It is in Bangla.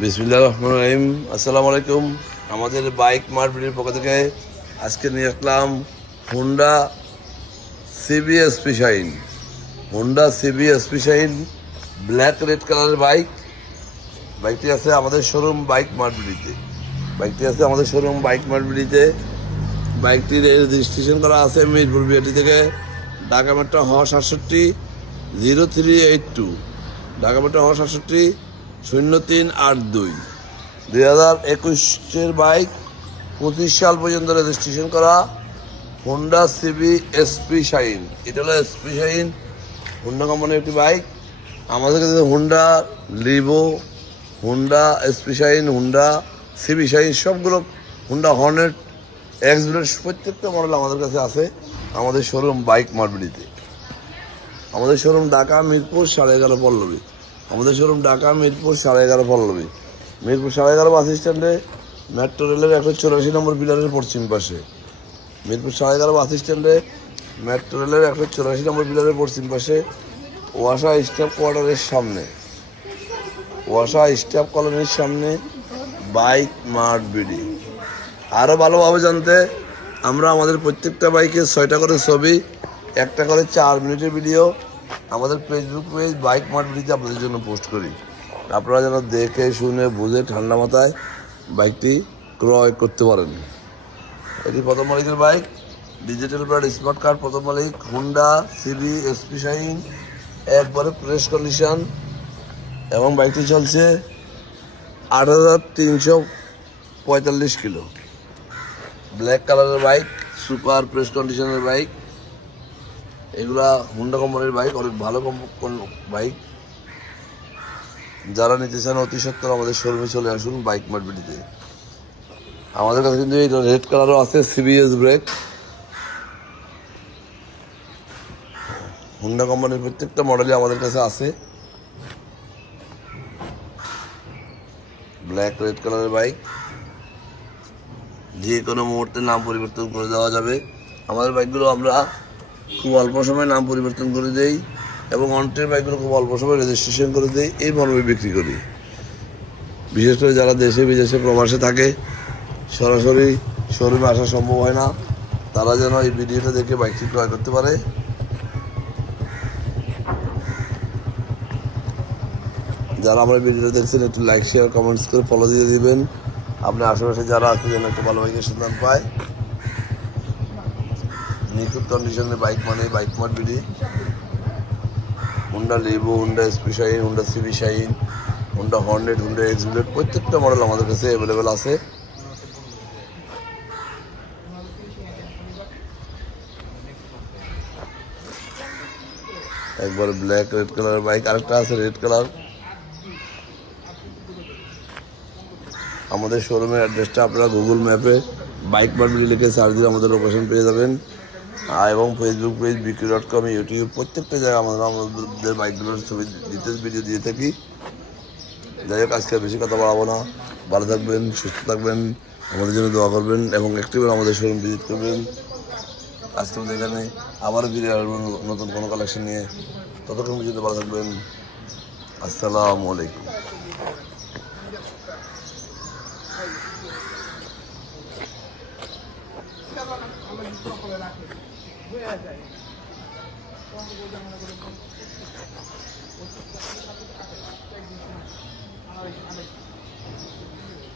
বিসমিল্লা রহমান রহিম আসসালামু আলাইকুম আমাদের বাইক মার্কেটের পক্ষ থেকে আজকে নিয়ে আসলাম Honda CBSP Shine Honda CBSP Shine black red কালারের বাইক বাইকটি আছে আমাদের শোরুম বাইক মার্কেটিতে বাইকটি আছে আমাদের শোরুম বাইক মার্কেটিতে বাইকটির রেজিস্ট্রেশন করা আছে মিরপুর বিআরটি থেকে। ঢাকা মেট্রো হ সাতষট্টি zero three eight two Dhaka metro হ সাতষট্টি শূন্য তিন আট দুই। দুই হাজার একুশের বাইক পঁচিশ সাল পর্যন্ত রেজিস্ট্রেশন করা হোন্ডা সিবি এসপি শাইন এটা হলো এসপি শাইন হোন্ডা কোম্পানির একটি বাইক। আমাদের কাছে Honda, Livo, Honda SP Shine Honda CB Shine সবগুলো হোন্ডা হর্নেট এক্সব্রেড প্রত্যেকটা মডেল আমাদের কাছে আছে আমাদের শোরুম বাইক মার্বিডিতে আমাদের শোরুম ঢাকা, মিরপুর, সাড়ে এগারো পল্লবী। আমাদের শোরুম ঢাকা, মিরপুর, সাড়ে এগারো পল্লবী। মিরপুর, সাড়ে এগারো বাস স্ট্যান্ডে মেট্রো রেলের একশো চুরাশি নম্বর পিলারের পশ্চিম পাশে। মিরপুর, সাড়ে এগারো বাস স্ট্যান্ডে মেট্রো রেলের একশো চুরাশি নম্বর পিলারের পশ্চিম পাশে ওয়াসা স্টাফ কোয়ার্টারের সামনে। ওয়াসা স্টাফ কলোনির সামনে বাইক মার্ট বিডি। আরও ভালোভাবে জানতে আমরা আমাদের প্রত্যেকটা বাইকে ছয়টা করে ছবি, একটা করে চার মিনিটের ভিডিও আমাদের ফেসবুক পেজ বাইক মার্ট বিডিতে আপনাদের জন্য পোস্ট করি। আপনারা যেন দেখে, শুনে, বুঝে ঠান্ডা মাথায় বাইকটি ক্রয় করতে পারেন। এটি প্রথম মালিকের bike digital brand smart card প্রথম মালিক হুন্ডা সিবি এসপি শাইন একবারে প্রেস কন্ডিশন এবং বাইকটি চলছে আট হাজার তিনশো পঁয়তাল্লিশ কিলো। ব্ল্যাক কালারের বাইক সুপার প্রেস কন্ডিশনের বাইক এগুলা হুন্ডা কোম্পানির বাইক অনেক ভালো বাইক যারা নিতে চান অতি সত্তর আমাদের শোরুমে চলে আসুন বাইক মার্কেটিতে আমাদের কাছে কিন্তু এই রেড কালারও আছে সিবিএস ব্রেক হুন্ডা কোম্পানির প্রত্যেকটা মডেলই আমাদের কাছে আছে। ব্ল্যাক রেড কালারের বাইক যে কোনো মুহূর্তে নাম পরিবর্তন করে দেওয়া যাবে। আমাদের বাইকগুলো আমরা খুব অল্প সময় নাম পরিবর্তন করে দেই এবং অন্টের বাইকগুলো খুব অল্প সময় রেজিস্ট্রেশন করে দেই, এই মর্মে বিক্রি করি। বিশেষ করে যারা দেশে বিদেশে প্রবাসে থাকে, সরাসরি শোরুমে আসা সম্ভব হয় না। তারা যেন এই ভিডিওটা দেখে বাইকটি ক্রয় করতে পারে। যারা আমার ভিডিওটা দেখছেন, একটু লাইক শেয়ার কমেন্টস করে ফলো দিয়ে দিবেন। আপনি আশেপাশে যারা আছে, যেন একটা ভালো বাইকের সন্ধান পায়। নিখুঁত কন্ডিশনের বাইক মানে bike mart BD. Honda Livo Honda SP Shine Honda CB Shine Honda Hornet, Honda X bullet প্রত্যেকটা মডেল আমাদের কাছে অ্যাভেলেবেল আছে। একবার ব্ল্যাক রেড কালারের বাইক আরেকটা আছে রেড কালার আমাদের শোরুমের অ্যাড্রেসটা আপনারা গুগল ম্যাপে বাইক মার্কেট লিখে সার্চ দিয়ে আমাদের লোকেশন পেয়ে যাবেন। এবং Facebook page Bikroy dot com YouTube প্রত্যেকটা জায়গায় আমাদের আমাদের বাইকগুলোর ছবি ডিটেলস ভিডিও দিয়ে থাকি। যাই হোক, আজকে বেশি কথা বাড়াবো না। ভালো থাকবেন, সুস্থ থাকবেন, আমাদের জন্য দোয়া করবেন এবং একটিবার আমাদের শোরুম ভিজিট করবেন। আজকে আমাদের এখানে আবার ফিরে আসবেন নতুন কোনো কালেকশন নিয়ে। ততক্ষণ পর্যন্ত ভালো থাকবেন। আসসালামু আলাইকুম। Thank you.